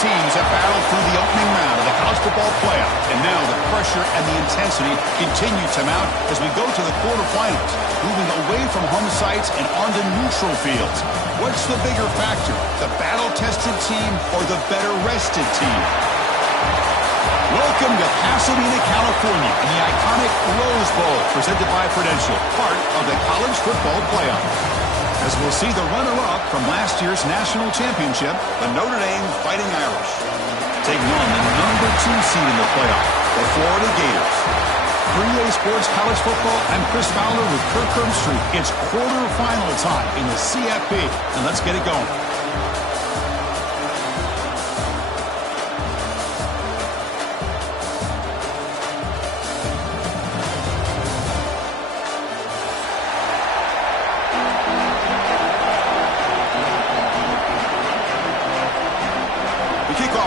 teams have battled through the opening round of the college football playoff, and now the pressure and the intensity continue to mount as we go to the quarterfinals, moving away from home sites and onto neutral fields. What's the bigger factor, the battle-tested team or the better-rested team? Welcome to Pasadena, California, in the iconic Rose Bowl, presented by Prudential, part of the college football playoff. As we'll see the runner-up from last year's national championship, the Notre Dame Fighting Irish, taking on the number 2 seed in the playoff, the Florida Gators. 3A Sports College Football, I'm Chris Fowler with Kirk Herbstreit. It's quarterfinal time in the CFP, and let's get it going.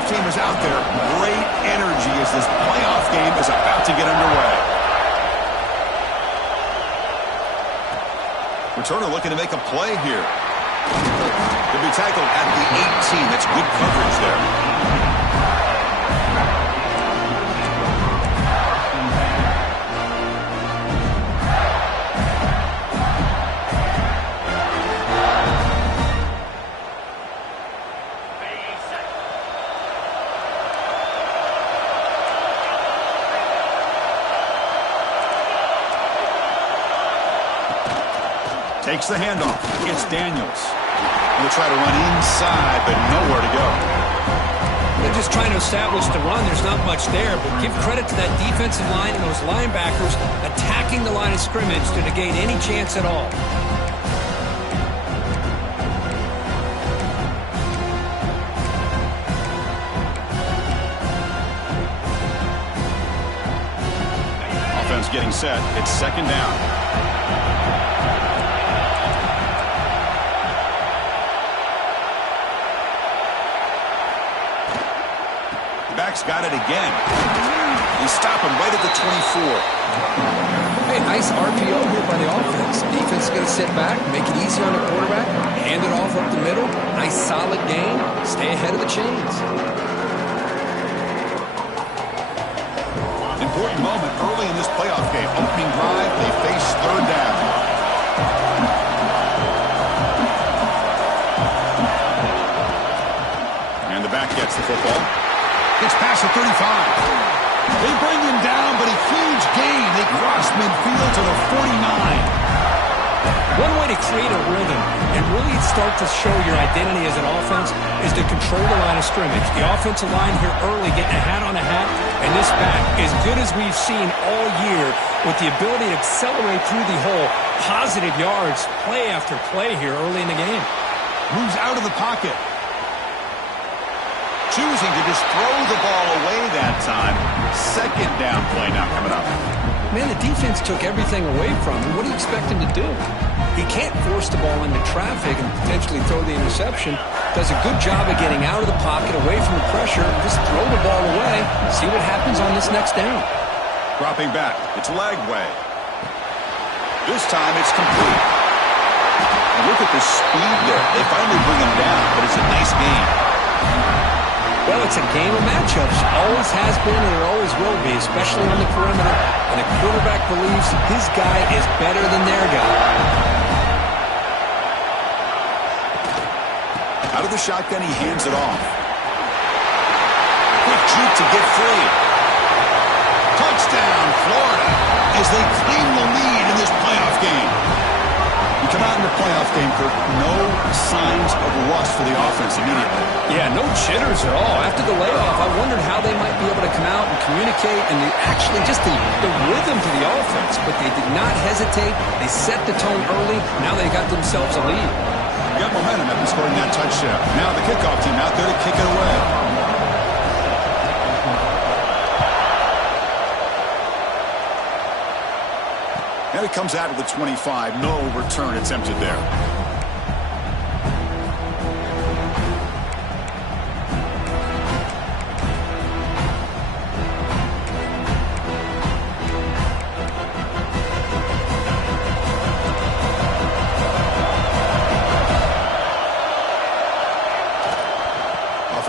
Team is out there. Great energy as this playoff game is about to get underway. Returner looking to make a play here. Could be tackled at the 18. That's good coverage there. Takes the handoff. It's Daniels. He'll try to run inside, but nowhere to go. They're just trying to establish the run. There's not much there, but give credit to that defensive line and those linebackers attacking the line of scrimmage to negate any chance at all. Offense getting set. It's second down. Back's got it again. They stop him right at the 24. Hey, nice RPO here by the offense. Defense is going to sit back, make it easy on the quarterback, hand it off up the middle. Nice solid game. Stay ahead of the chains. Important moment early in this playoff game. Opening drive, they face third down. And the back gets the football. Gets past the 35. They bring him down, but a huge gain. They cross midfield to the 49. One way to create a rhythm and really start to show your identity as an offense is to control the line of scrimmage. The offensive line here early getting a hat on a hat, and this back, as good as we've seen all year, with the ability to accelerate through the hole, positive yards, play after play here early in the game. Moves out of the pocket. Choosing to just throw the ball away that time. Second down play now coming up. Man, the defense took everything away from him. What do you expect him to do? He can't force the ball into traffic and potentially throw the interception. Does a good job of getting out of the pocket, away from the pressure. Just throw the ball away. See what happens on this next down. Dropping back. It's leg way. This time it's complete. Look at the speed there. They finally bring him down, but it's a nice game. Well, it's a game of matchups. Always has been and it always will be, especially on the perimeter. And the quarterback believes his guy is better than their guy. Out of the shotgun, he hands it off. Quick juke to get free. Touchdown, Florida, as they claim the lead in this playoff game. You come out in the playoff game, Kirk, no signs of rust for the offense immediately. Yeah, no jitters at all. After the layoff, I wondered how they might be able to come out and communicate and actually just the rhythm to the offense. But they did not hesitate. They set the tone early. Now they got themselves a lead. Got momentum after scoring that touchdown. Now the kickoff team out there to kick it away. And it comes out of the 25. No return attempted there.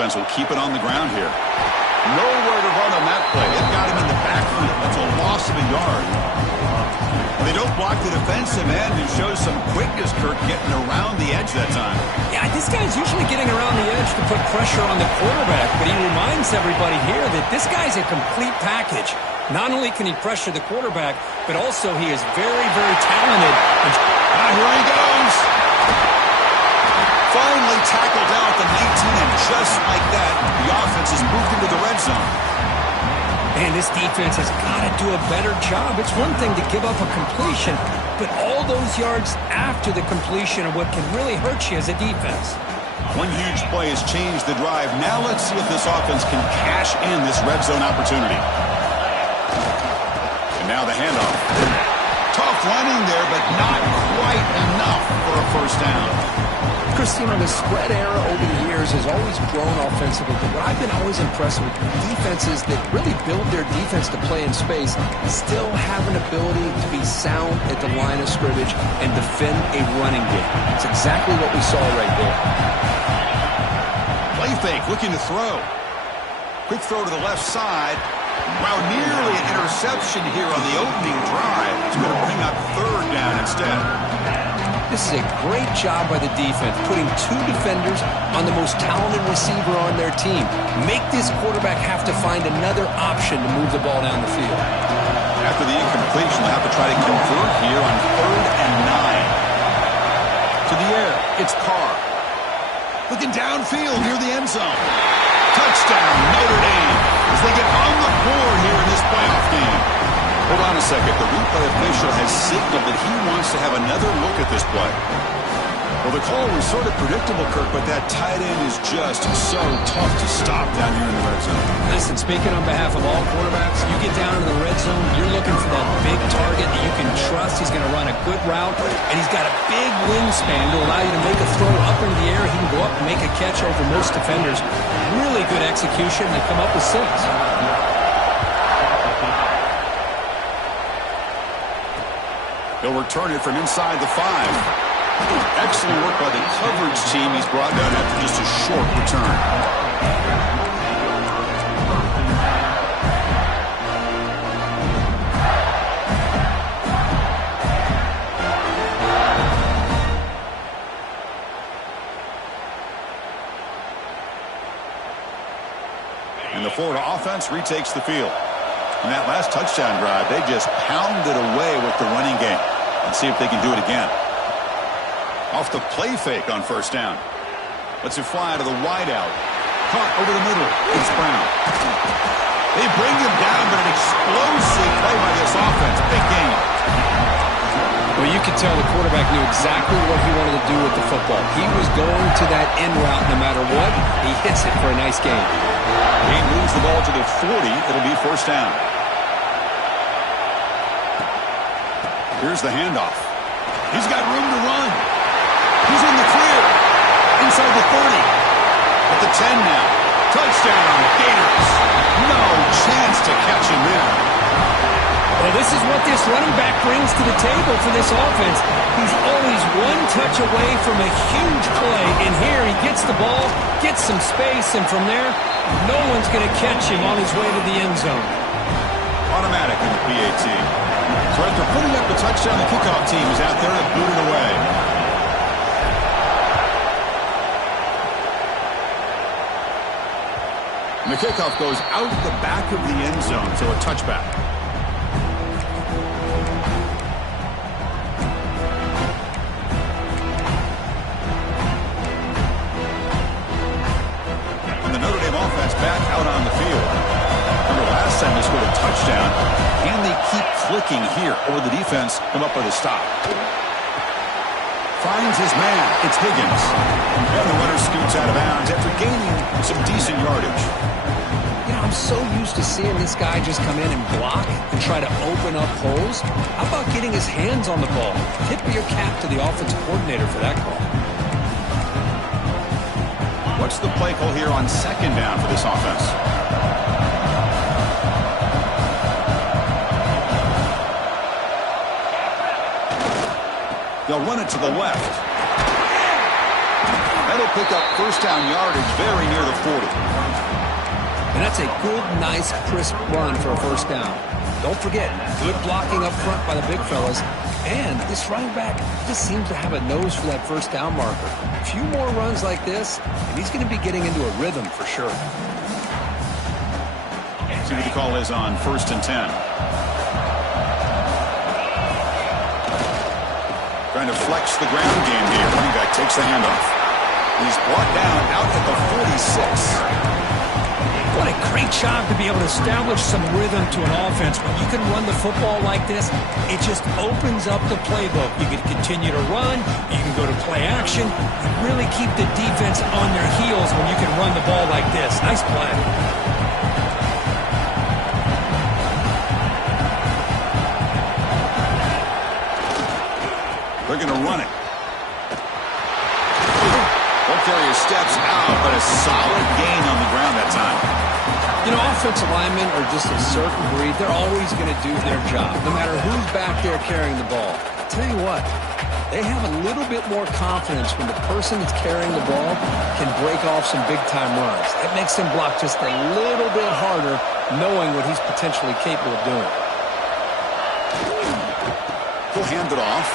offense will keep it on the ground here. Nowhere to run on that play. They've got him in the backfield. That's a loss of a yard. They don't block the defensive end, who shows some quickness, Kirk, getting around the edge that time. Yeah, this guy's usually getting around the edge to put pressure on the quarterback, but he reminds everybody here that this guy's a complete package. Not only can he pressure the quarterback, but also he is very, very talented. Here he goes. Finally tackled out at the 19, and just like that, the offense has moved into the red zone. Man, this defense has got to do a better job. It's one thing to give up a completion, but all those yards after the completion are what can really hurt you as a defense. One huge play has changed the drive. Now let's see if this offense can cash in this red zone opportunity. And now the handoff. Tough running there, but not quite enough for a first down. Christine, the spread era over the years has always grown offensively, but what I've been always impressed with defenses that really build their defense to play in space still have an ability to be sound at the line of scrimmage and defend a running game. It's exactly what we saw right there. Play fake, looking to throw. Quick throw to the left side. Wow, nearly an interception here on the opening drive. It's going to bring up third down instead. This is a great job by the defense, putting two defenders on the most talented receiver on their team. Make this quarterback have to find another option to move the ball down the field. After the incompletion, they'll have to try to convert here on 3rd and 9. To the air, it's Carr. Looking downfield near the end zone. Touchdown, Notre Dame, as they get on the board here in this playoff game. Hold on a second. The replay official has signaled that he wants to have another look at this play. Well, the call was sort of predictable, Kirk, but that tight end is just so tough to stop down here in the red zone. Listen, speaking on behalf of all quarterbacks, you get down into the red zone, you're looking for that big target that you can trust. He's going to run a good route, and he's got a big wingspan to allow you to make a throw up into the air. He can go up and make a catch over most defenders. Really good execution. They come up with 6. He'll return it from inside the 5. Excellent work by the coverage team. He's brought down after just a short return. And the Florida offense retakes the field. In that last touchdown drive, they just pounded away with the running game. Let's see if they can do it again. Off the play fake on 1st down. Lets it fly to the wideout. Caught over the middle. It's Brown. They bring him down, but an explosive play by this offense. Big game. Well, you could tell the quarterback knew exactly what he wanted to do with the football. He was going to that end route no matter what. He hits it for a nice gain. He moves the ball to the 40. It'll be 1st down. Here's the handoff. He's got room to run. He's in the clear. Inside the 30. At the 10 now. Touchdown, Gators. No chance to catch him there. Well, this is what this running back brings to the table for this offense. He's always one touch away from a huge play. And here he gets the ball, gets some space, and from there, no one's going to catch him on his way to the end zone. Automatic in the PAT. So after putting up the touchdown, the kickoff team is out there to boot it away. And the kickoff goes out the back of the end zone, so a touchback. And the Notre Dame offense back out on the field. Remember last time they scored a touchdown. Can they keep clicking here, or the defense come up with a stop? Finds his man. It's Higgins. And the runner scoots out of bounds after gaining some decent yardage. You know, I'm so used to seeing this guy just come in and block and try to open up holes. How about getting his hands on the ball? Tip your cap to the offensive coordinator for that call. What's the play call here on 2nd down for this offense? They'll run it to the left. That'll pick up first down yardage very near the 40. And that's a good, nice, crisp run for a first down. Don't forget, good blocking up front by the big fellas. And this running back just seems to have a nose for that first down marker. A few more runs like this, and he's going to be getting into a rhythm for sure. See what the call is on 1st and 10. Trying to flex the ground game here. Running back takes the handoff. He's brought down out at the 46. What a great job to be able to establish some rhythm to an offense. When you can run the football like this, it just opens up the playbook. You can continue to run. You can go to play action. You really keep the defense on their heels when you can run the ball like this. Nice play. They're going to run it. Won't carry his steps out, but a solid gain on the ground that time. You know, offensive linemen are just a certain breed. They're always going to do their job, no matter who's back there carrying the ball. I'll tell you what, they have a little bit more confidence when the person that's carrying the ball can break off some big-time runs. It makes him block just a little bit harder, knowing what he's potentially capable of doing. He'll hand it off.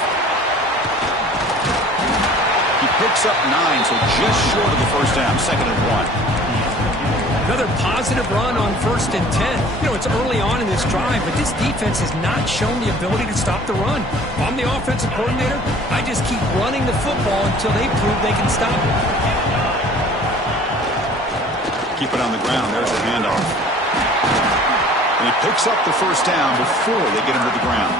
He picks up 9, so just short of the first down, 2nd and 1. Another positive run on 1st and 10. You know, it's early on in this drive, but this defense has not shown the ability to stop the run. If I'm the offensive coordinator, I just keep running the football until they prove they can stop it. Keep it on the ground. There's the handoff. And he picks up the first down before they get him to the ground.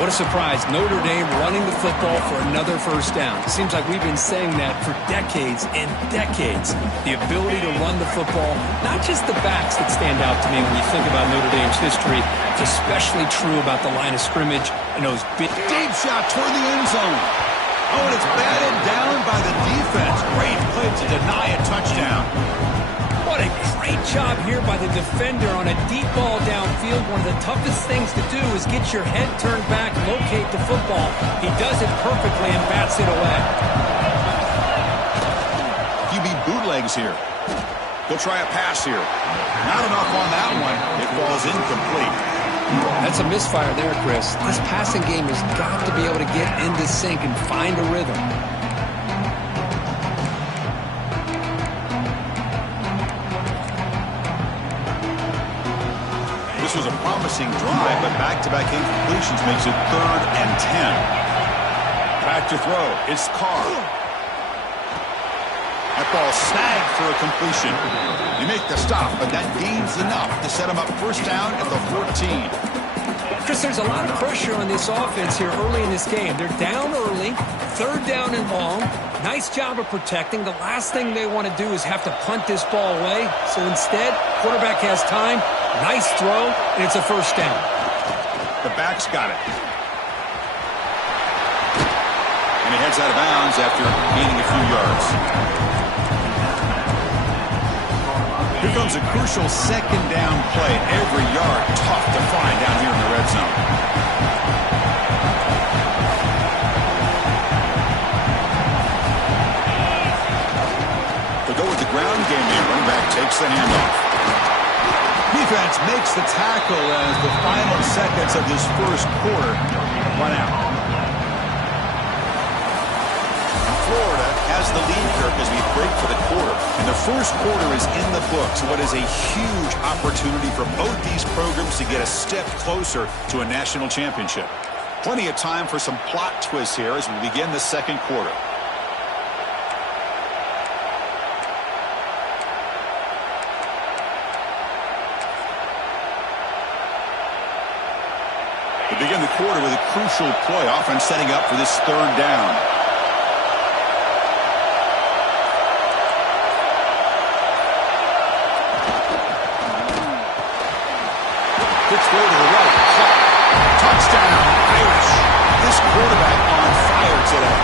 What a surprise. Notre Dame running the football for another first down. It seems like we've been saying that for decades and decades. The ability to run the football, not just the backs that stand out to me when you think about Notre Dame's history. It's especially true about the line of scrimmage and those big... Deep shot toward the end zone. Oh, and it's batted down by the defense. Great play to deny a touchdown. What a great job here by the defender on a deep ball downfield. One of the toughest things to do is get your head turned back, locate the football. He does it perfectly and bats it away. QB bootlegs here. He'll try a pass here. Not enough on that one. It falls incomplete. That's a misfire there, Chris. This passing game has got to be able to get into sync and find a rhythm. This was a promising drive, but back-to-back incompletions makes it 3rd and 10. Back to throw. It's Carr. That ball snagged for a completion. You make the stop, but that gains enough to set him up first down at the 14. Chris, there's a lot of pressure on this offense here early in this game. They're down early, 3rd down and long. Nice job of protecting. The last thing they want to do is have to punt this ball away. So instead, quarterback has time. Nice throw, and it's a first down. The back's got it. And he heads out of bounds after gaining a few yards. Here comes a crucial 2nd down play. Every yard tough to find down here in the red zone. They'll go with the ground game here. Running back takes the handoff. Defense makes the tackle as the final seconds of this first quarter run out. Florida has the lead here as we break for the quarter. And the first quarter is in the books. What is a huge opportunity for both these programs to get a step closer to a national championship. Plenty of time for some plot twists here as we begin the second quarter. We begin the quarter with a crucial play. Offense setting up for this 3rd down. Pitch throw to the right. Touchdown, Irish. This quarterback on fire today.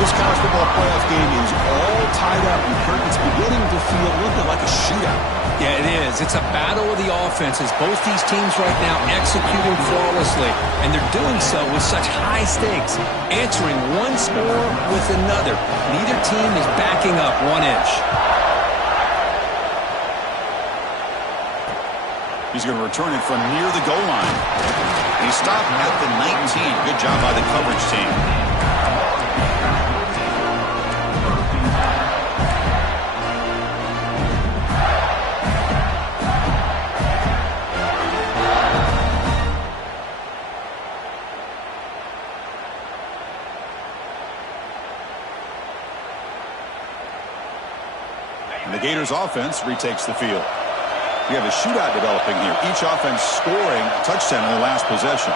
This college football playoff game is all tied up, and Kirk, it's beginning to feel a little bit like a shootout. Yeah, it is. It's a battle of the offenses. Both these teams right now executing flawlessly, and they're doing so with such high stakes, answering one score with another. Neither team is backing up 1 inch. He's going to return it from near the goal line. He stopped at the 19. Good job by the coverage team. And the Gators offense retakes the field. We have a shootout developing here. Each offense scoring a touchdown in their last possession.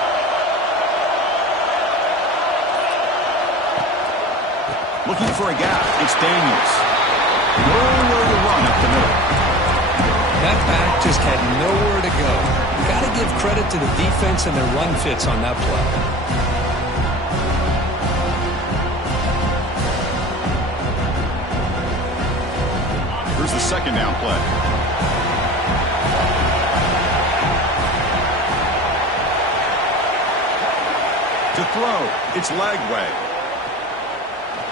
Looking for a gap. It's Daniels. Nowhere to run up the middle. That back just had nowhere to go. Got to give credit to the defense and their run fits on that play. Here's the second down play. To throw, it's Lagway.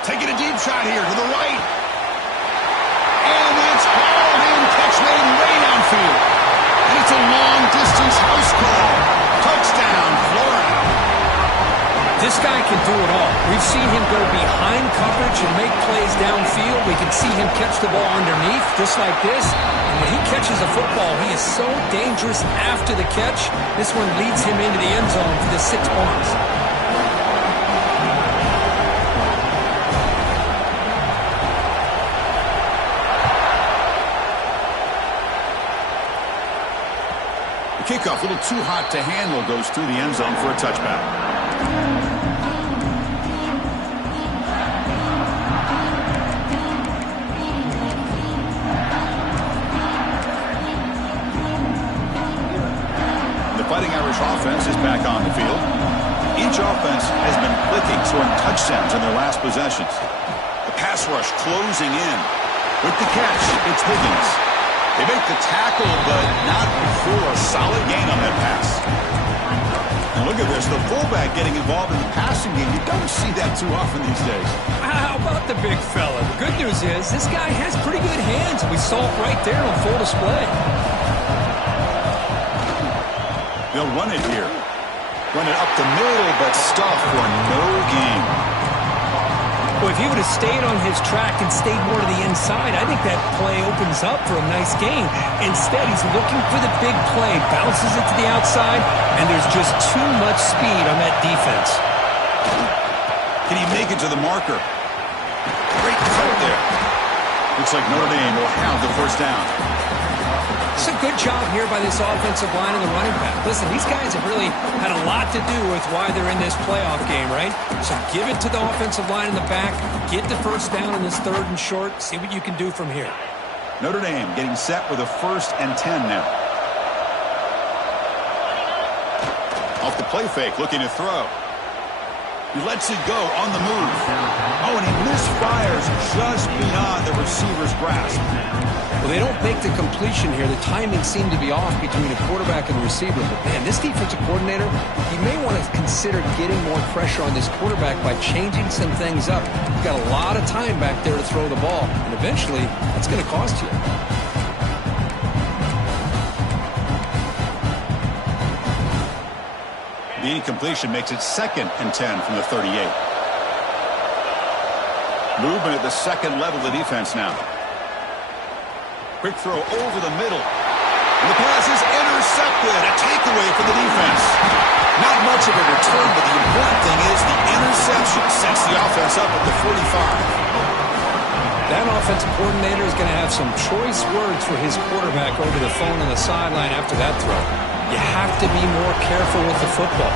Taking a deep shot here to the right. And it's hauled in, catch made way downfield. And it's a long-distance house call. Touchdown, Florida. This guy can do it all. We've seen him go behind coverage and make plays downfield. We can see him catch the ball underneath, just like this. And when he catches a football, he is so dangerous after the catch. This one leads him into the end zone for the 6 points. The kickoff, a little too hot to handle, goes through the end zone for a touchback. The Fighting Irish offense is back on the field. Each offense has been clicking, scoring touchdowns in their last possessions. The pass rush closing in. With the catch, it's Higgins. They make the tackle, but not before a solid gain on that pass. And look at this, the fullback getting involved in the passing game. You don't see that too often these days. How about the big fella? The good news is this guy has pretty good hands. We saw it right there on full display. They'll run it here. Run it up the middle, but stuff for no gain. Well, if he would have stayed on his track and stayed more to the inside, I think that play opens up for a nice gain. Instead, he's looking for the big play, bounces it to the outside, and there's just too much speed on that defense. Can he make it to the marker? Great throw there. Looks like Notre Dame will have the first down. It's a good job here by this offensive line and the running back. Listen, these guys have really had a lot to do with why they're in this playoff game, right? So give it to the offensive line in the back. Get the first down in this 3rd and short. See what you can do from here. Notre Dame getting set with a 1st and 10 now. Off the play fake, looking to throw. He lets it go on the move. Oh, and he misfires just beyond the receiver's grasp. Well, they don't make the completion here. The timing seemed to be off between the quarterback and the receiver. But, man, this defensive coordinator, he may want to consider getting more pressure on this quarterback by changing some things up. You've got a lot of time back there to throw the ball. And eventually, that's going to cost you. The incompletion makes it 2nd and 10 from the 38. Movement at the second level of the defense now. Quick throw over the middle. And the pass is intercepted. A takeaway for the defense. Not much of a return, but the important thing is the interception sets the offense up at the 45. That offensive coordinator is going to have some choice words for his quarterback over the phone on the sideline after that throw. You have to be more careful with the football.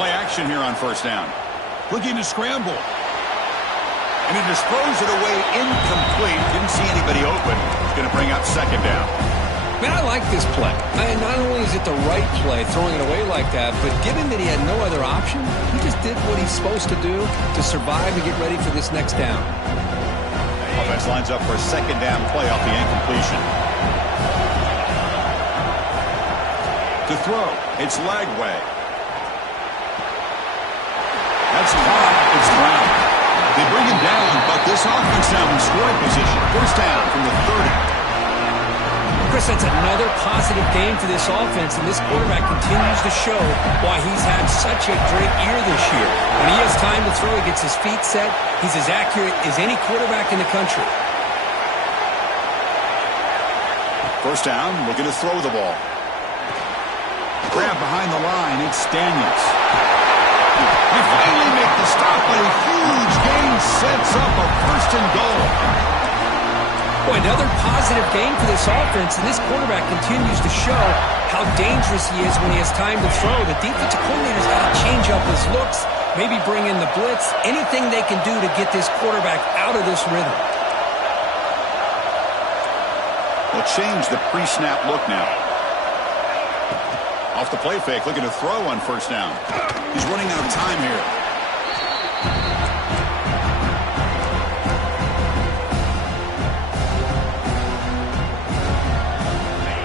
Play action here on first down. Looking to scramble. And he just throws it away incomplete. Didn't see anybody open. He's going to bring up 2nd down. Man, I like this play. Not only is it the right play, throwing it away like that, but given that he had no other option, he just did what he's supposed to do to survive and get ready for this next down. Offense lines up for a second down play off the incompletion. To throw, it's Lagway. That's caught. It's Brown. They bring him down, but this offense now in scoring position. First down from the 30. Chris, that's another positive game for this offense, and this quarterback continues to show why he's had such a great year this year. When he has time to throw, he gets his feet set. He's as accurate as any quarterback in the country. First down, looking to throw the ball. Grab behind the line, it's Daniels. They finally make the stop, but a huge gain sets up a first and goal. Boy, another positive game for this offense, and this quarterback continues to show how dangerous he is when he has time to throw. The defensive coordinator's got to change up his looks, maybe bring in the blitz, anything they can do to get this quarterback out of this rhythm. They'll change the pre-snap look now. Off the play fake, looking to throw on first down. He's running out of time here.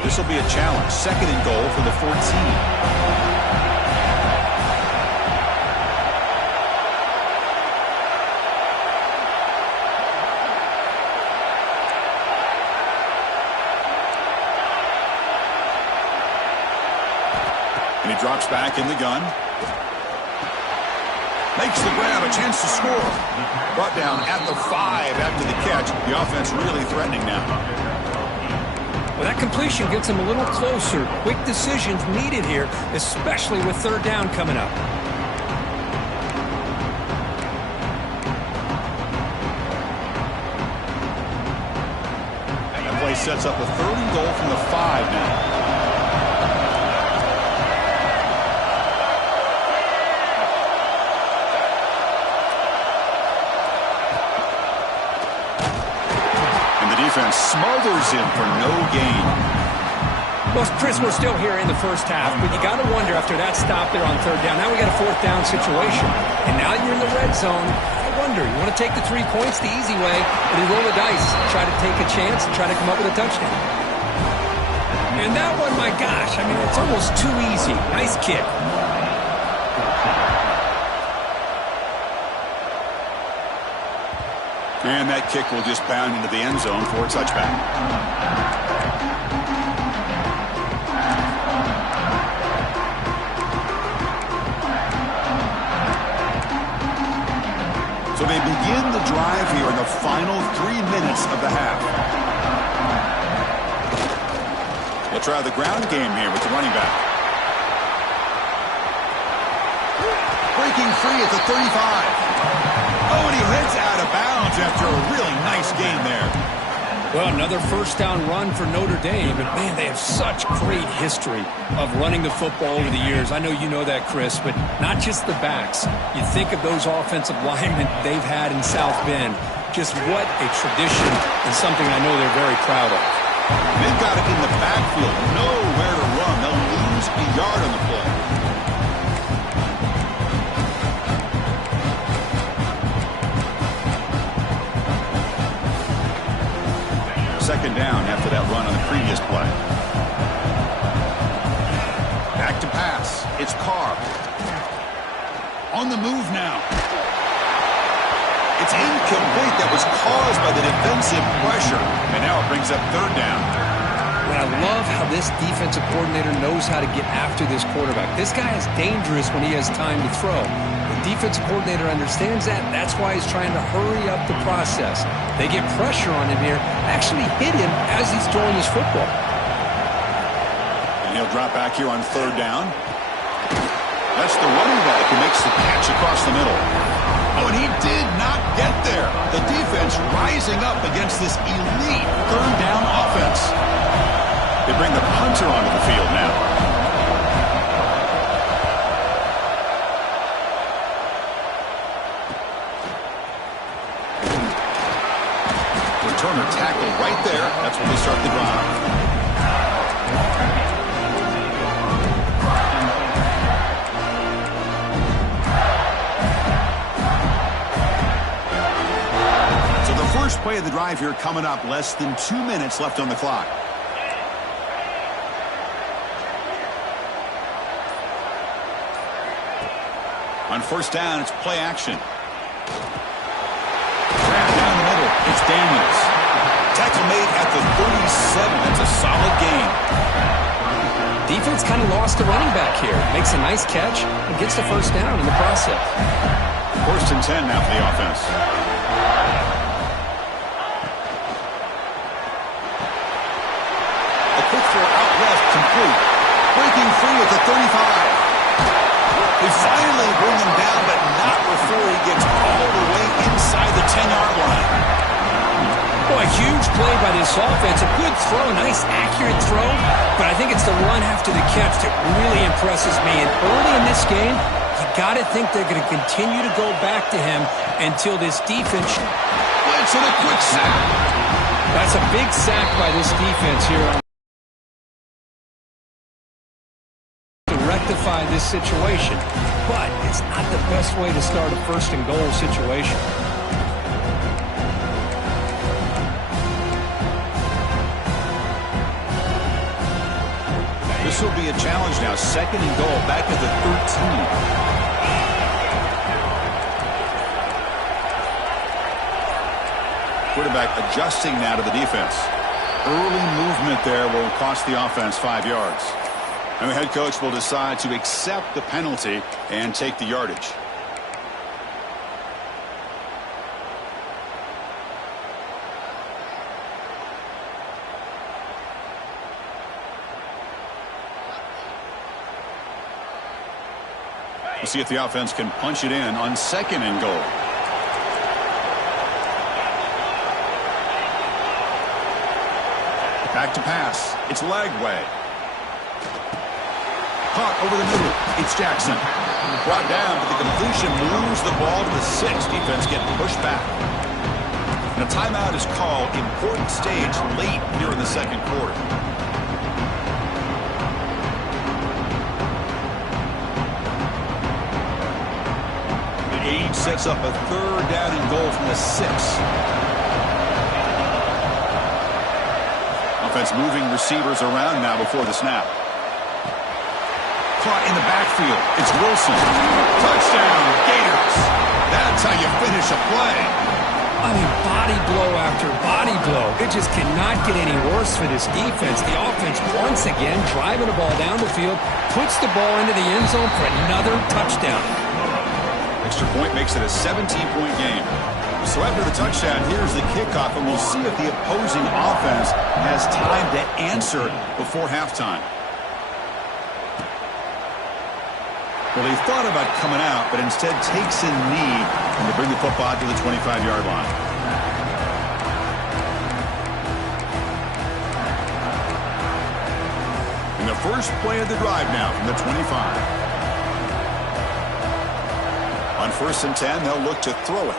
This will be a challenge. Second and goal for the 14. And he drops back in the gun. Makes the grab, a chance to score. Brought down at the 5 after the catch. The offense really threatening now. Well, that completion gets him a little closer. Quick decisions needed here, especially with third down coming up. That play sets up a third and goal from the 5 now. Defense smothers him for no gain. Well, Chris, we're still here in the first half, but you got to wonder after that stop there on third down. Now we got a fourth down situation, and now you're in the red zone. I wonder, you want to take the 3 points the easy way, or do you roll the dice, try to take a chance, and try to come up with a touchdown? And that one, my gosh, I mean, it's almost too easy. Nice kick. And that kick will just bound into the end zone for a touchback. So they begin the drive here in the final 3 minutes of the half. They'll try the ground game here with the running back. Breaking free at the 35. Oh, and he heads out of bounds after a really nice game there. Well, another first down run for Notre Dame. But, man, they have such great history of running the football over the years. I know you know that, Chris, but not just the backs. You think of those offensive linemen they've had in South Bend. Just what a tradition and something I know they're very proud of. They've got it in the backfield. Nowhere to run. They'll lose a yard on the play. Second down after that run on the previous play. Back to pass. It's Carr. On the move now. It's incomplete. That was caused by the defensive pressure. And now it brings up third down. But I love how this defensive coordinator knows how to get after this quarterback. This guy is dangerous when he has time to throw. The defensive coordinator understands that. That's why he's trying to hurry up the process. They get pressure on him here, actually hit him as he's throwing his football. And he'll drop back here on third down. That's the running back who makes the catch across the middle. Oh, and he did not get there. The defense rising up against this elite third down offense. They bring the punter onto the field now. Returner tackled right there. That's when they start the drive. play of the drive here coming up. Less than 2 minutes left on the clock. On first down, it's play action. Grab down the middle. It's Daniels. Tackle made at the 37. That's a solid gain. Defense kind of lost the running back here. Makes a nice catch and gets the first down in the process. First and 10 now for the offense. A quick throw out left, complete. Breaking free at the 35. They finally bring him down, but not before he gets all the way inside the 10-yard line. Boy, a huge play by this offense. A good throw, nice accurate throw, but I think it's the run after the catch that really impresses me. And early in this game, you got to think they're going to continue to go back to him until this defense. Blitz and a quick sack. That's a big sack by this defense here to rectify this situation, but it's not the best way to start a first and goal situation. This will be a challenge now. Second and goal, back at the 13. Quarterback adjusting now to the defense. Early movement there will cost the offense 5 yards. And the head coach will decide to accept the penalty and take the yardage. We'll see if the offense can punch it in on second and goal. Back to pass. It's Lagway. Caught over the middle. It's Jackson. Brought down, but the completion moves the ball to the 6. Defense getting pushed back. And a timeout is called. Important stage late here in the second quarter. Age sets up a third down and goal from the 6. Offense moving receivers around now before the snap. Caught in the backfield. It's Wilson. Touchdown, Gators. That's how you finish a play. I mean, body blow after body blow. It just cannot get any worse for this defense. The offense, once again, driving the ball down the field, puts the ball into the end zone for another touchdown. Extra point makes it a 17-point game. So after the touchdown, here's the kickoff, and we'll see if the opposing offense has time to answer before halftime. Well, he thought about coming out, but instead takes a knee and to bring the football to the 25-yard line. And the first play of the drive now from the 25. On first and 10, they'll look to throw it.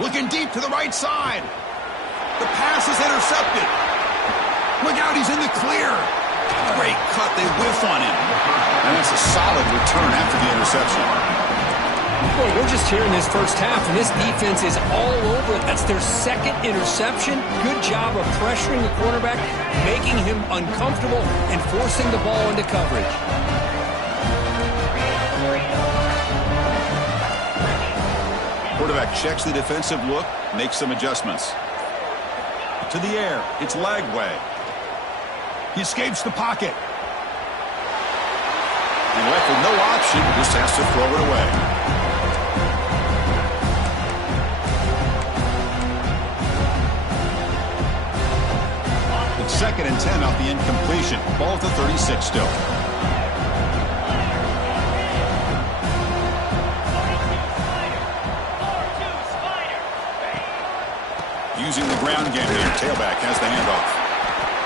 Looking deep to the right side. The pass is intercepted. Look out, he's in the clear. Great cut, they whiff on him. And that's a solid return after the interception. Boy, we're just here in this first half, and this defense is all over it. That's their second interception. Good job of pressuring the quarterback, making him uncomfortable, and forcing the ball into coverage. Quarterback checks the defensive look, makes some adjustments. To the air, it's Lagway. He escapes the pocket. And left with no option, just has to throw it away. It's second and 10 off the incompletion. Ball at the 36 still. Using the ground game here. Tailback has the handoff.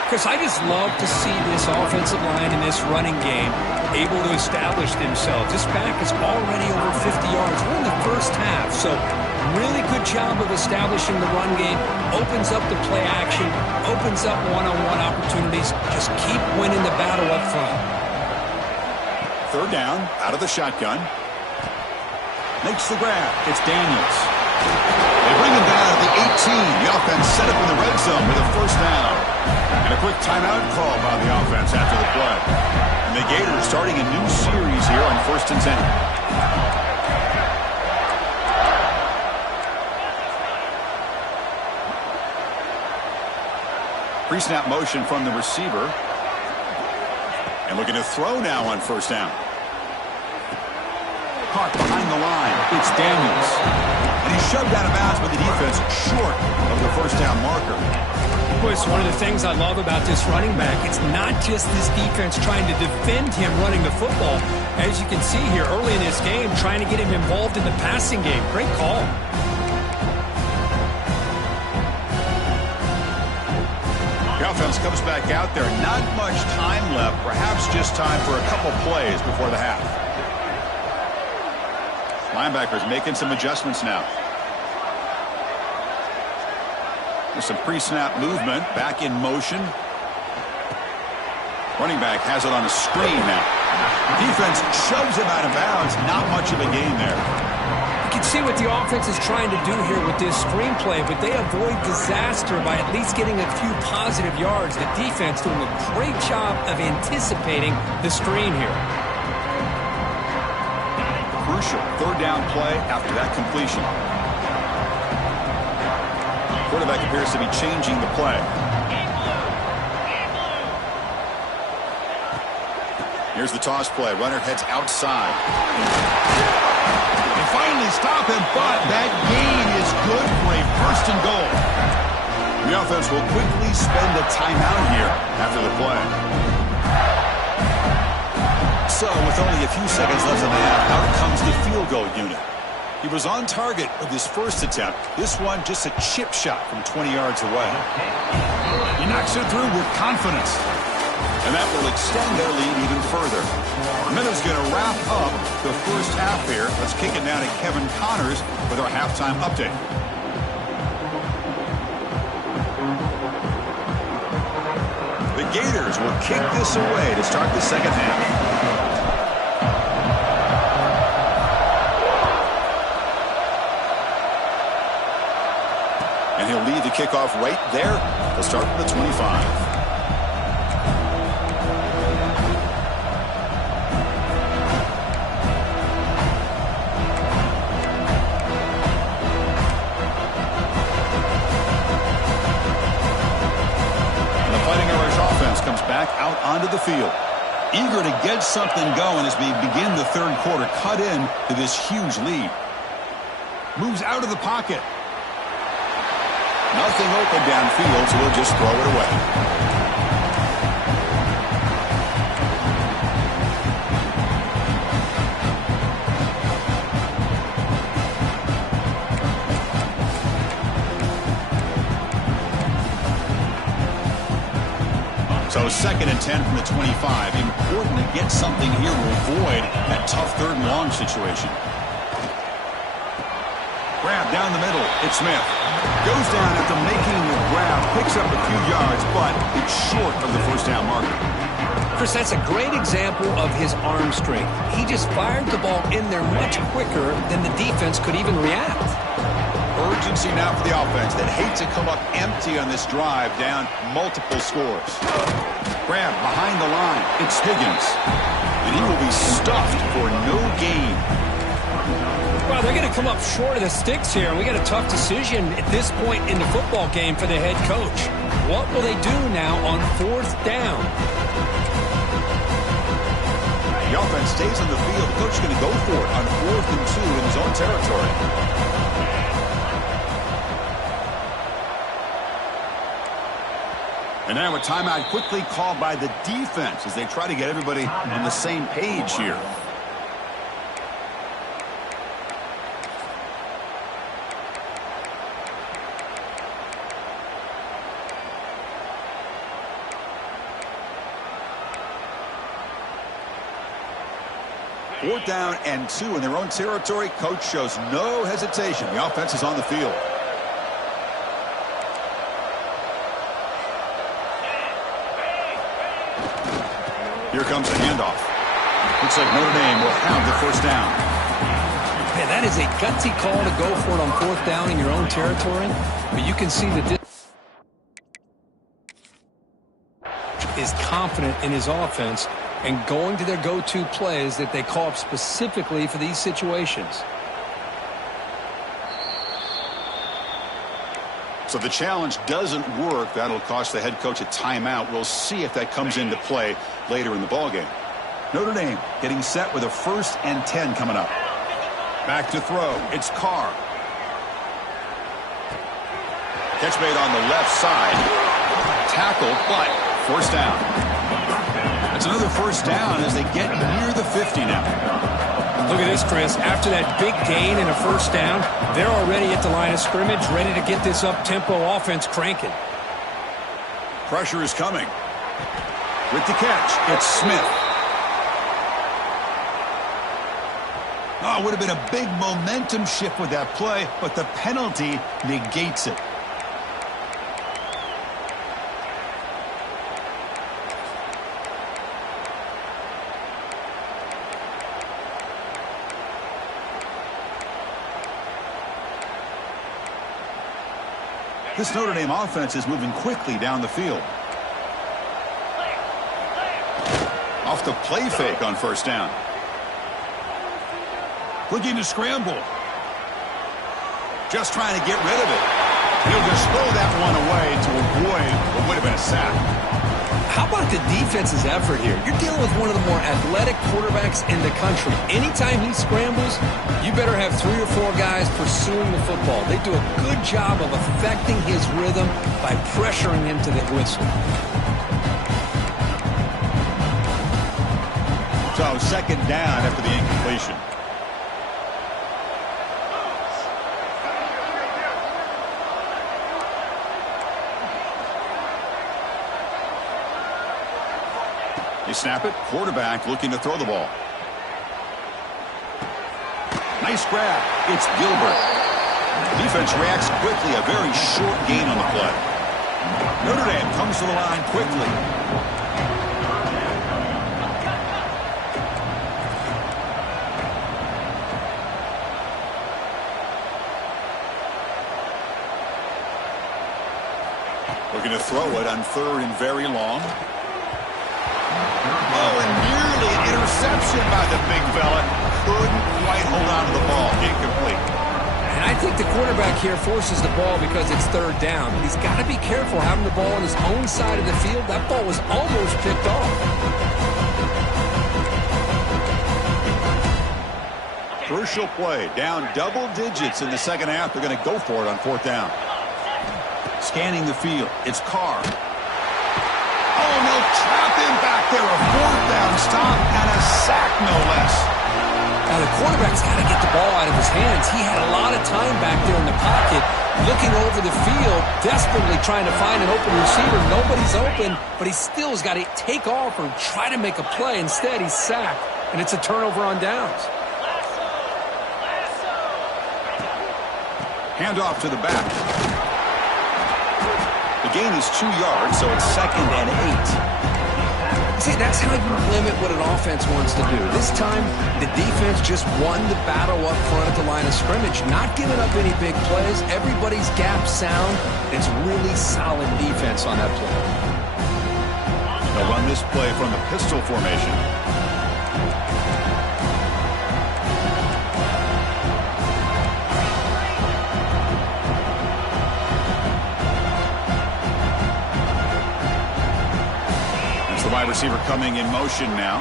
Chris, I just love to see this offensive line and this running game able to establish themselves. This back is already over 50 yards. We're in the first half, so really good job of establishing the run game. Opens up the play action, opens up one-on-one opportunities. Just keep winning the battle up front. Third down, out of the shotgun. Makes the grab. It's Daniels. They bring him down at the 18. The offense set up in the red zone with a first down. And a quick timeout call by the offense after the play. And the Gators starting a new series here on 1st and 10. Pre-snap motion from the receiver. And looking to throw now on first down. Caught behind the line. It's Daniels. And he's shoved out of bounds with the defense short of the first down marker. Boy, it's one of the things I love about this running back. It's not just this defense trying to defend him running the football. As you can see here early in this game, trying to get him involved in the passing game. Great call. The offense comes back out there. Not much time left. Perhaps just time for a couple plays before the half. Linebackers making some adjustments now. There's some pre-snap movement. Back in motion. Running back has it on a screen now. Defense shoves him out of bounds. Not much of a gain there. You can see what the offense is trying to do here with this screenplay, but they avoid disaster by at least getting a few positive yards. The defense doing a great job of anticipating the screen here. Crucial third down play after that completion. Quarterback appears to be changing the play. Here's the toss play. Runner heads outside. They finally stop him, but that gain is good for a first and goal. The offense will quickly spend a timeout here after the play. So, with only a few seconds left in the half, out comes the field goal unit. He was on target with his first attempt. This one just a chip shot from 20 yards away. He knocks it through with confidence. And that will extend their lead even further. Minnows going to wrap up the first half here. Let's kick it down to Kevin Connors with our halftime update. The Gators will kick this away to start the second half. And he'll lead the kickoff right there. They'll start from the 25. Comes back out onto the field. Eager to get something going as we begin the third quarter. Cut in to this huge lead. Moves out of the pocket. Nothing open downfield, so he'll just throw it away. So 2nd and 10 from the 25. Important to get something here to avoid that tough third and long situation. Grab down the middle. It's Smith. Goes down after making the grab. Picks up a few yards, but it's short of the first down marker. Chris, that's a great example of his arm strength. He just fired the ball in there much quicker than the defense could even react. Urgency now for the offense that hate to come up empty on this drive, down multiple scores. Grab behind the line. It's Higgins. And he will be stuffed for no gain. Well, they're going to come up short of the sticks here, and we got a tough decision at this point in the football game for the head coach. What will they do now on 4th down? The offense stays on the field. The coach is going to go for it on 4th and 2 in his own territory. And now a timeout quickly called by the defense as they try to get everybody on the same page here. Fourth down and 2 in their own territory. Coach shows no hesitation. The offense is on the field. Here comes the handoff. Looks like Notre Dame will have the first down. Man, that is a gutsy call to go for it on fourth down in your own territory. But you can see that this is confident in his offense and going to their go-to plays that they call up specifically for these situations. So the challenge doesn't work. That'll cost the head coach a timeout. We'll see if that comes into play later in the ballgame. Notre Dame getting set with a 1st and 10 coming up. Back to throw. It's Carr. Catch made on the left side. Tackle, but first down. That's another first down as they get near the 50 now. Look at this, Chris. After that big gain and a first down, they're already at the line of scrimmage, ready to get this up-tempo offense cranking. Pressure is coming. With the catch, it's Smith. Oh, it would have been a big momentum shift with that play, but the penalty negates it. This Notre Dame offense is moving quickly down the field. Off the play fake on first down. Looking to scramble. Just trying to get rid of it. He'll just throw that one away to avoid what would have been a sack. How about the defense's effort here? You're dealing with one of the more athletic quarterbacks in the country. Anytime he scrambles, you better have 3 or 4 guys pursuing the football. They do a good job of affecting his rhythm by pressuring him to the whistle. So second down after the incompletion. They snap it. Quarterback looking to throw the ball. Nice grab. It's Gilbert. Defense reacts quickly. A very short gain on the play. Notre Dame comes to the line quickly. Looking to throw it on 3rd and very long. Oh, and nearly an interception by the big fella. Couldn't quite hold on to the ball. Incomplete. And I think the quarterback here forces the ball because it's 3rd down. But he's got to be careful having the ball on his own side of the field. That ball was almost picked off. Crucial play. Down double digits in the second half. They're going to go for it on 4th down. Scanning the field. It's Carr. Oh, and they'll trap him back there. A 4th down stop and a sack, no less. Now, the quarterback's got to get the ball out of his hands. He had a lot of time back there in the pocket, looking over the field, desperately trying to find an open receiver. Nobody's open, but he still has got to take off or try to make a play. Instead, he's sacked, and it's a turnover on downs. Handoff to the back. The gain is 2 yards, so it's 2nd and 8. See, that's how you limit what an offense wants to do. This time, the defense just won the battle up front at the line of scrimmage, not giving up any big plays. Everybody's gap sound. It's really solid defense on that play. They'll run this play from the pistol formation. The wide receiver coming in motion now.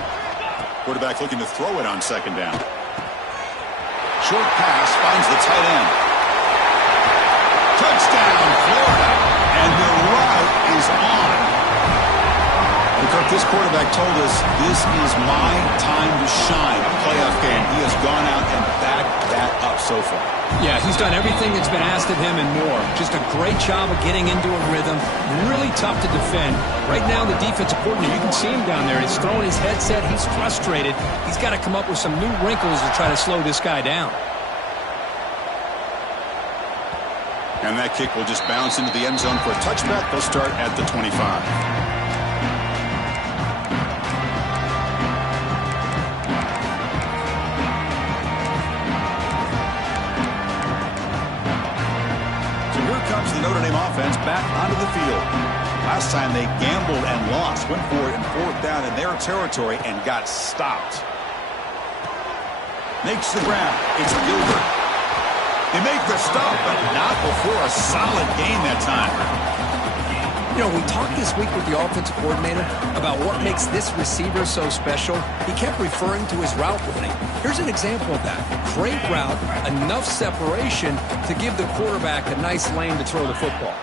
Quarterback looking to throw it on 2nd down. Short pass finds the tight end. Touchdown, Florida. And the route is on. And Kirk, this quarterback told us this is my time to shine. A playoff game. He has gone out and backed that up so far. Yeah, he's done everything that's been asked of him and more. Just a great job of getting into a rhythm. Really tough to defend. Right now, the defensive coordinator, you can see him down there. He's throwing his headset. He's frustrated. He's got to come up with some new wrinkles to try to slow this guy down. And that kick will just bounce into the end zone for a touchback. They'll start at the 25. Notre Dame offense back onto the field. Last time they gambled and lost, went for it in 4th down in their territory and got stopped. Makes the grab. It's Gilbert. They make the stop, but not before a solid gain that time. You know, we talked this week with the offensive coordinator about what makes this receiver so special. He kept referring to his route running. Here's an example of that. Great route, enough separation to give the quarterback a nice lane to throw the football.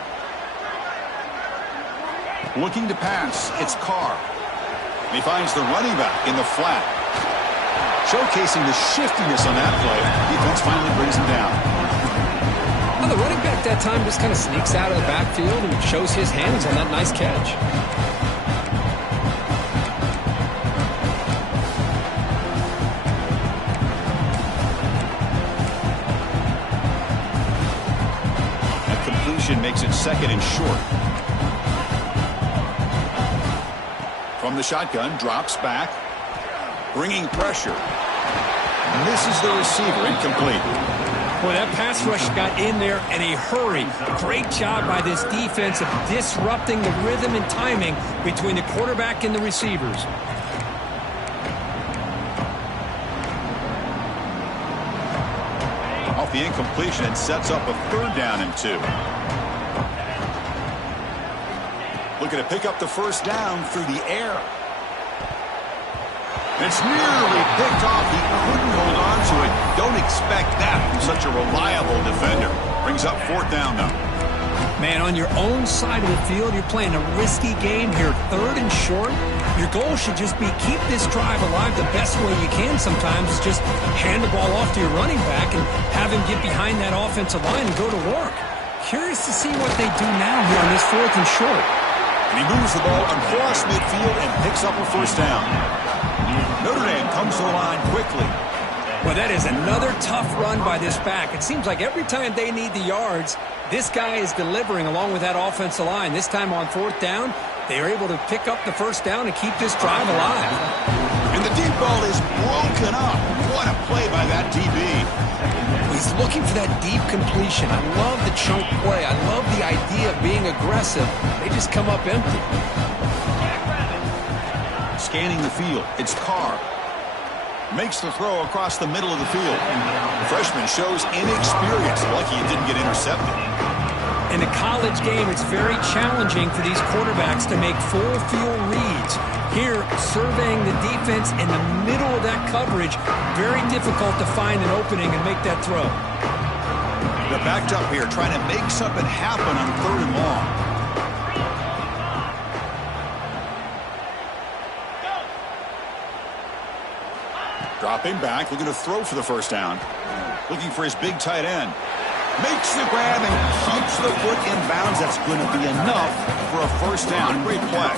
Looking to pass, it's Carr. He finds the running back in the flat. Showcasing the shiftiness on that play. Defense finally brings him down. Well, the running back that time just kind of sneaks out of the backfield and shows his hands on that nice catch. That completion makes it 2nd and short. From the shotgun, drops back. Bringing pressure. Misses the receiver, incomplete. Boy, that pass rush got in there in a hurry. Great job by this defense of disrupting the rhythm and timing between the quarterback and the receivers. Off the incompletion, and sets up a 3rd down and 2. Looking to pick up the 1st down through the air. It's nearly picked off. He couldn't hold on to it. Don't expect that from such a reliable defender. Brings up 4th down, though. Man, on your own side of the field, you're playing a risky game here. 3rd and short. Your goal should just be keep this drive alive the best way you can sometimes. Is just hand the ball off to your running back and have him get behind that offensive line and go to work. Curious to see what they do now here on this 4th and short. And he moves the ball across midfield and picks up a 1st down. Notre Dame comes to the line quickly. Well, that is another tough run by this back. It seems like every time they need the yards, this guy is delivering along with that offensive line. This time on 4th down, they are able to pick up the 1st down and keep this drive alive. And the deep ball is broken up. What a play by that DB. He's looking for that deep completion. I love the chunk play. I love the idea of being aggressive. They just come up empty. Scanning the field, it's Carr. Makes the throw across the middle of the field. The freshman shows inexperience. Lucky it didn't get intercepted. In a college game, it's very challenging for these quarterbacks to make full field reads. Here, surveying the defense in the middle of that coverage, very difficult to find an opening and make that throw. They're backed up here, trying to make something happen on 3rd and long. Dropping back, looking to throw for the 1st down. Looking for his big tight end. Makes the grab and keeps the foot in bounds. That's going to be enough for a 1st down. Great play.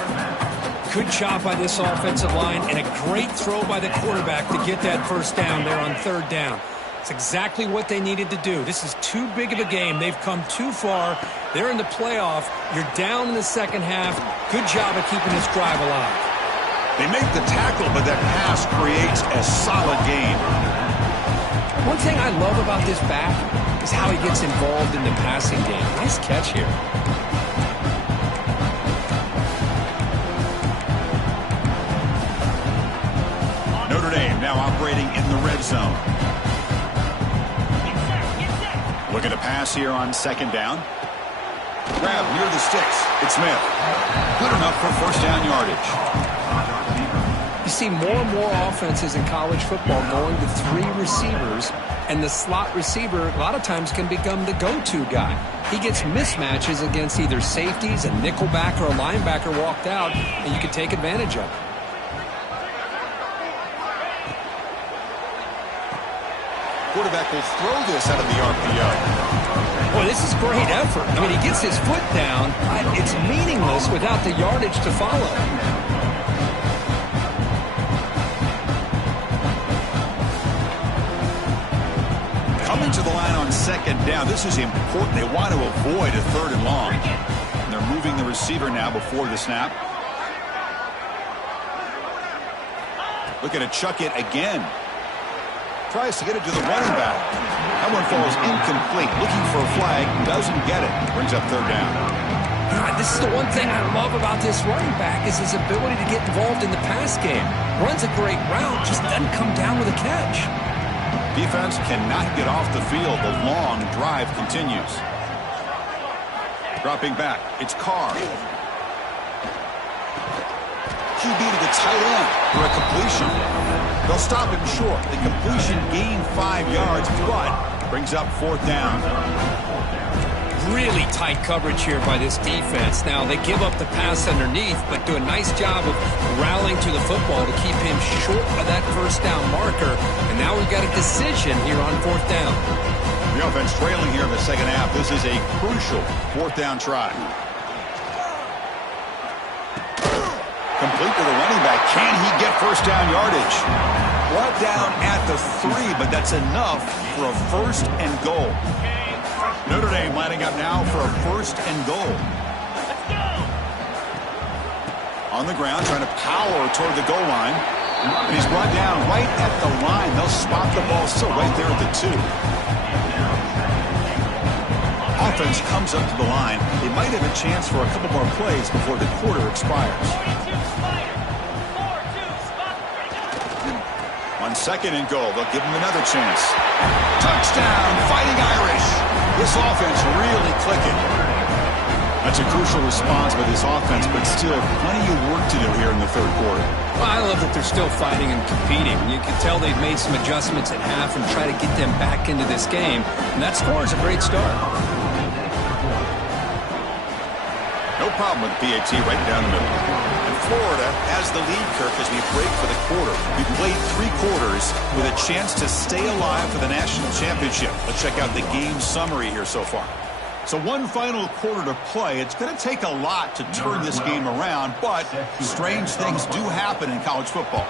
Good job by this offensive line and a great throw by the quarterback to get that 1st down there on 3rd down. It's exactly what they needed to do. This is too big of a game. They've come too far. They're in the playoff. You're down in the 2nd half. Good job of keeping this drive alive. They make the tackle, but that pass creates a solid gain. One thing I love about this back is how he gets involved in the passing game. Nice catch here. Notre Dame now operating in the red zone. Looking to pass here on 2nd down. Grab near the sticks. It's Smith. Good enough for 1st down yardage. You see more and more offenses in college football going to 3 receivers, and the slot receiver a lot of times can become the go-to guy. He gets mismatches against either safeties, a nickelbacker, or a linebacker walked out, and you can take advantage of it. Quarterback will throw this out of the RPO. Boy, this is great effort. I mean, he gets his foot down. It's meaningless without the yardage to follow. Coming to the line on 2nd down. This is important. They want to avoid a 3rd and long. And they're moving the receiver now before the snap. Looking to chuck it again. Tries to get it to the running back. That one falls incomplete. Looking for a flag. Doesn't get it. Brings up third down. This is the one thing I love about this running back is his ability to get involved in the pass game. Runs a great route, just doesn't come down with a catch. Defense cannot get off the field. The long drive continues. Dropping back, it's Carr. QB to the tight end for a completion. They'll stop him short. The completion gained 5 yards, but brings up fourth down. Really tight coverage here by this defense. Now, they give up the pass underneath, but do a nice job of rallying to the football to keep him short of that first down marker. And now we've got a decision here on fourth down. The offense trailing here in the second half. This is a crucial fourth down try. Complete to the running back. Can he get first down yardage? Brought down at the 3, but that's enough for a first and goal. Notre Dame lining up now for a first and goal. Let's go. On the ground, trying to power toward the goal line. And he's brought down right at the line. They'll spot the ball still right there at the 2. Offense comes up to the line. They might have a chance for a couple more plays before the quarter expires. 1 second and goal. They'll give him another chance. Touchdown, Fighting Irish. This offense really clicking. That's a crucial response by this offense, but still plenty of work to do here in the third quarter. Well, I love that they're still fighting and competing. You can tell they've made some adjustments at half and try to get them back into this game. And that score is a great start. No problem with the PAT right down the middle. And Florida has the lead, Kirk, as we break for the quarter. We've played 3 quarters with a chance to stay alive for the national championship. Let's check out the game summary here so far. So one final quarter to play. It's going to take a lot to turn this game around, but strange things do happen in college football.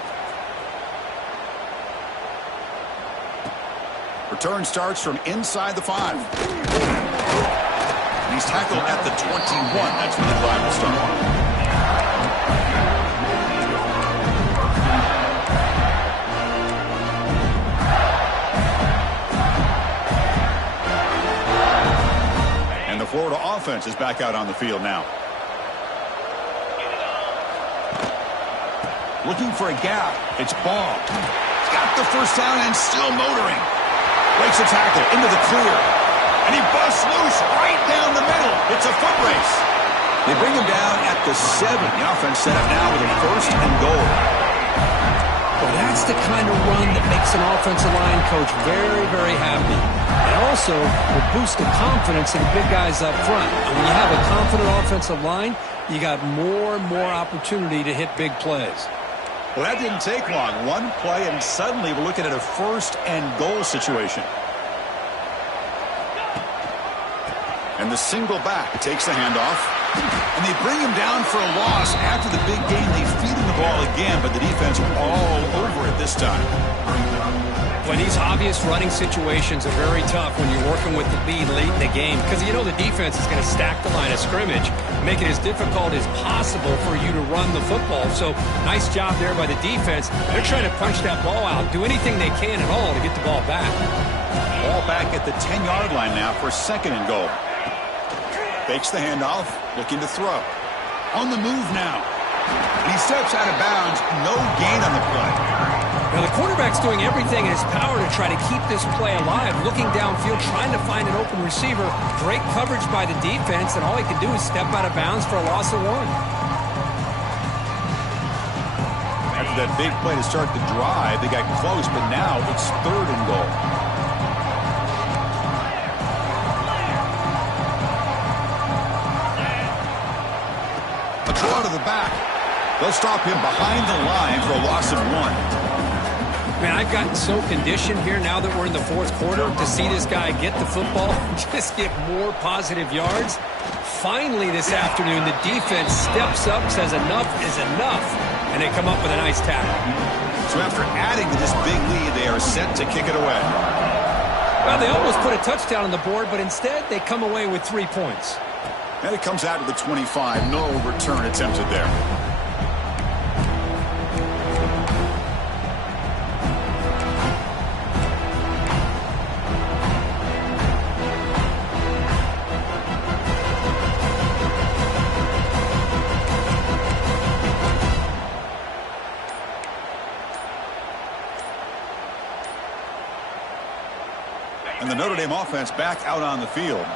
Return starts from inside the 5. And he's tackled at the 21. That's where the drive will start. Florida offense is back out on the field now. Looking for a gap. It's Ball. He's got the first down and still motoring. Breaks a tackle into the clear. And he busts loose right down the middle. It's a foot race. They bring him down at the 7. The offense set up now with a first and goal. Well, that's the kind of run that makes an offensive line coach very, very happy. And also will boost the confidence of the big guys up front. And when you have a confident offensive line, you got more and more opportunity to hit big plays. Well, that didn't take long. One play, and suddenly we're looking at a first and goal situation. And the single back takes the handoff. And they bring him down for a loss. After the big game, they feed him the ball again, but the defense all over it this time. When these obvious running situations are very tough when you're working with the lead late in the game, because you know the defense is going to stack the line of scrimmage, make it as difficult as possible for you to run the football. So nice job there by the defense. They're trying to punch that ball out, do anything they can at all to get the ball back. Ball back at the 10-yard line now for second and goal. Fakes the handoff, looking to throw. On the move now. And he steps out of bounds, no gain on the play. Now the quarterback's doing everything in his power to try to keep this play alive, looking downfield, trying to find an open receiver. Great coverage by the defense, and all he can do is step out of bounds for a loss of 1. After that big play to start the drive, they got close, but now it's third and goal. A draw to the back. They'll stop him behind the line for a loss of 1. Man, I've gotten so conditioned here now that we're in the fourth quarter to see this guy get the football and just get more positive yards. Finally this afternoon, the defense steps up, says enough is enough, and they come up with a nice tackle. So after adding to this big lead, they are set to kick it away. Well, they almost put a touchdown on the board, but instead they come away with 3 points. And it comes out to the 25. No return attempted there. Notre Dame offense back out on the field.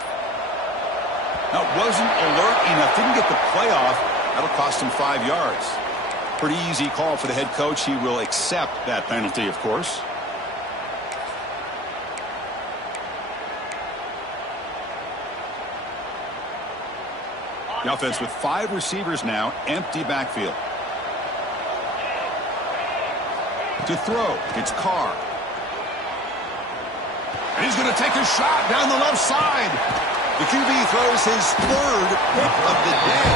Now, wasn't alert enough. Didn't get the play off. That'll cost him 5 yards. Pretty easy call for the head coach. He will accept that penalty, of course. The offense with 5 receivers now, empty backfield. To throw, it's Carr. And he's going to take a shot down the left side. The QB throws his 3rd pick of the day.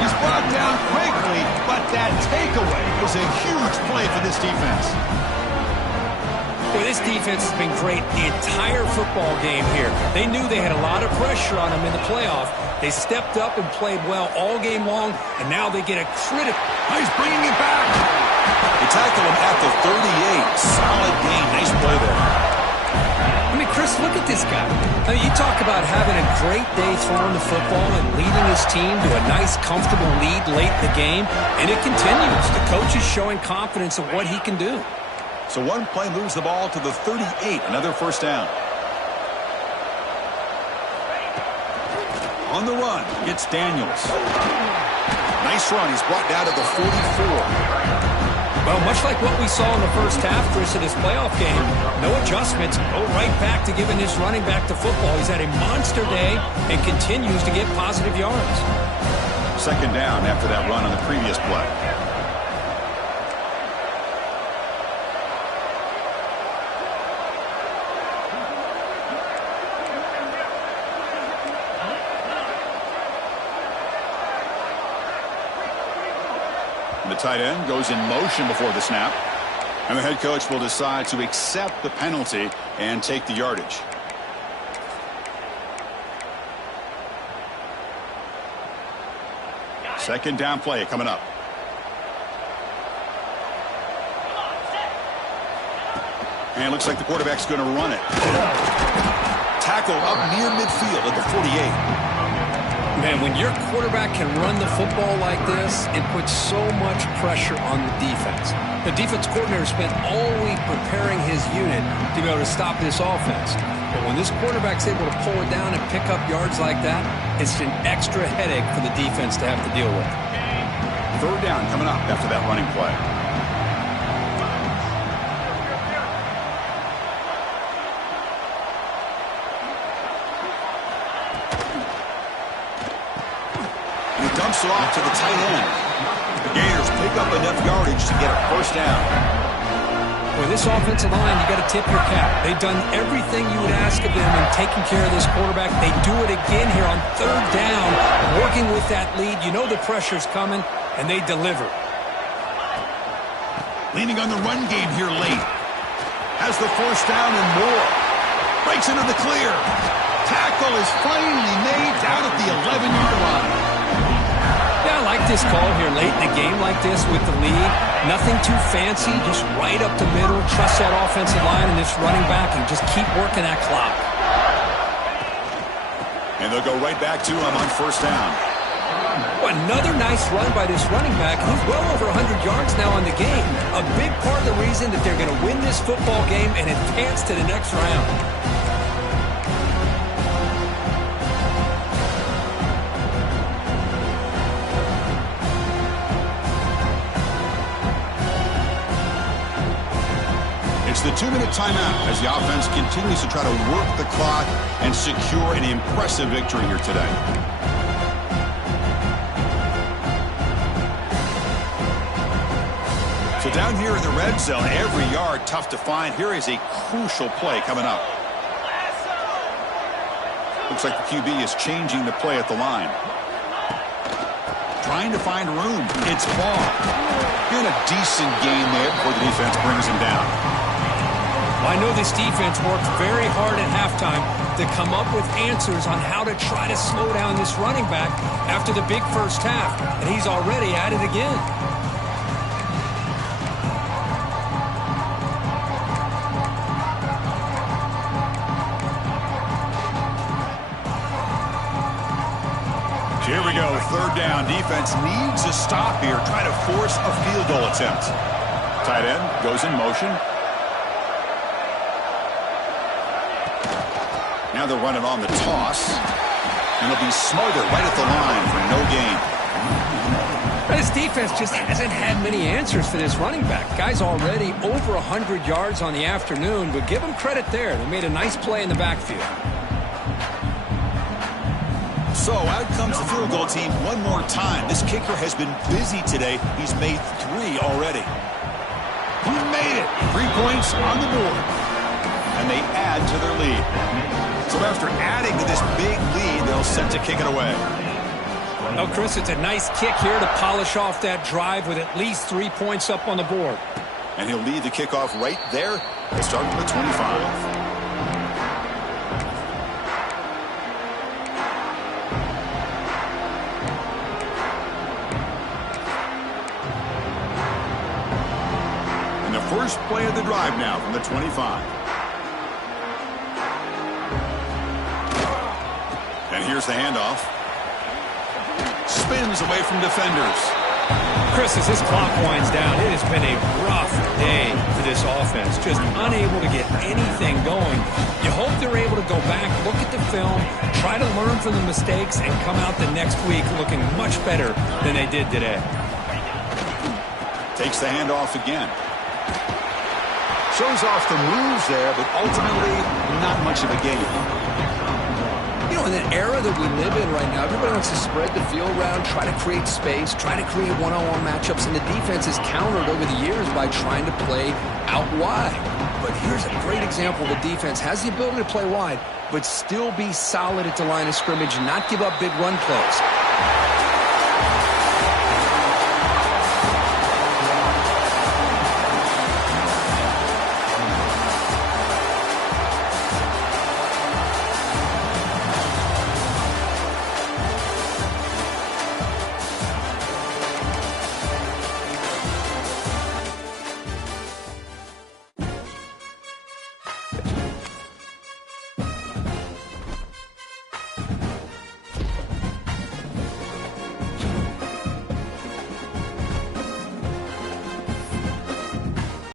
He's brought down quickly, but that takeaway was a huge play for this defense. Boy, this defense has been great the entire football game here. They knew they had a lot of pressure on them in the playoff. They stepped up and played well all game long, and now they get a critical. He's bringing it back. They tackle him at the 38. Solid gain. Nice play there. I mean, Chris, look at this guy. I mean, you talk about having a great day throwing the football and leading his team to a nice, comfortable lead late in the game, and it continues. The coach is showing confidence of what he can do. So one play moves the ball to the 38. Another first down. On the run, it's Daniels. Nice run. He's brought down to the 44. Well, much like what we saw in the first half, Chris, of this playoff game, no adjustments. Go right back to giving this running back to football. He's had a monster day and continues to get positive yards. Second down after that run on the previous play. The tight end goes in motion before the snap. And the head coach will decide to accept the penalty and take the yardage. Second down play coming up. And it looks like the quarterback's going to run it. Tackle up near midfield at the 48. Man, when your quarterback can run the football like this, it puts so much pressure on the defense. The defense coordinator spent all week preparing his unit to be able to stop this offense. But when this quarterback's able to pull it down and pick up yards like that, it's an extra headache for the defense to have to deal with. Third down coming up after that running play. Off to the tight end. The Gators pick up enough yardage to get a first down. With this offensive line, you got to tip your cap. They've done everything you would ask of them in taking care of this quarterback. They do it again here on third down, working with that lead. You know the pressure's coming, and they deliver. Leaning on the run game here late. Has the first down and more. Breaks into the clear. Tackle is finally made down at the 11-yard line. Yeah, I like this call here late in the game like this with the lead. Nothing too fancy, just right up the middle. Trust that offensive line and this running back and just keep working that clock. And they'll go right back to him on first down. Well, another nice run by this running back. He's well over 100 yards now in the game. A big part of the reason that they're going to win this football game and advance to the next round. The 2-minute timeout as the offense continues to try to work the clock and secure an impressive victory here today. So down here in the red zone, every yard tough to find. Here is a crucial play coming up. Looks like the QB is changing the play at the line. Trying to find room. It's Ball. Doing a decent game there before the defense brings him down. I know this defense worked very hard at halftime to come up with answers on how to try to slow down this running back after the big first half, and he's already at it again. Here we go, third down. Defense needs a stop here. Try to force a field goal attempt. Tight end goes in motion. Now they're running on the toss. And he'll be smothered right at the line for no gain. This defense just hasn't had many answers for this running back. Guy's already over 100 yards on the afternoon, but give him credit there. They made a nice play in the backfield. So out comes the field goal team one more time. This kicker has been busy today. He's made 3 already. He made it. 3 points on the board. And they add to their lead. So after adding to this big lead, they'll set to kick it away. Well, Chris, it's a nice kick here to polish off that drive with at least 3 points up on the board. And he'll lead the kickoff right there. He'll start from the 25. First play of the drive now from the 25. And here's the handoff. Spins away from defenders. Chris, as this clock winds down, it has been a rough day for this offense. Just unable to get anything going. You hope they're able to go back, look at the film, try to learn from the mistakes, and come out the next week looking much better than they did today. Takes the handoff again. Shows off the moves there, but ultimately not much of a gain. You know, in the era that we live in right now, everybody wants to spread the field around, try to create space, try to create one-on-one matchups, and the defense is countered over the years by trying to play out wide. But here's a great example. The defense has the ability to play wide, but still be solid at the line of scrimmage and not give up big run plays.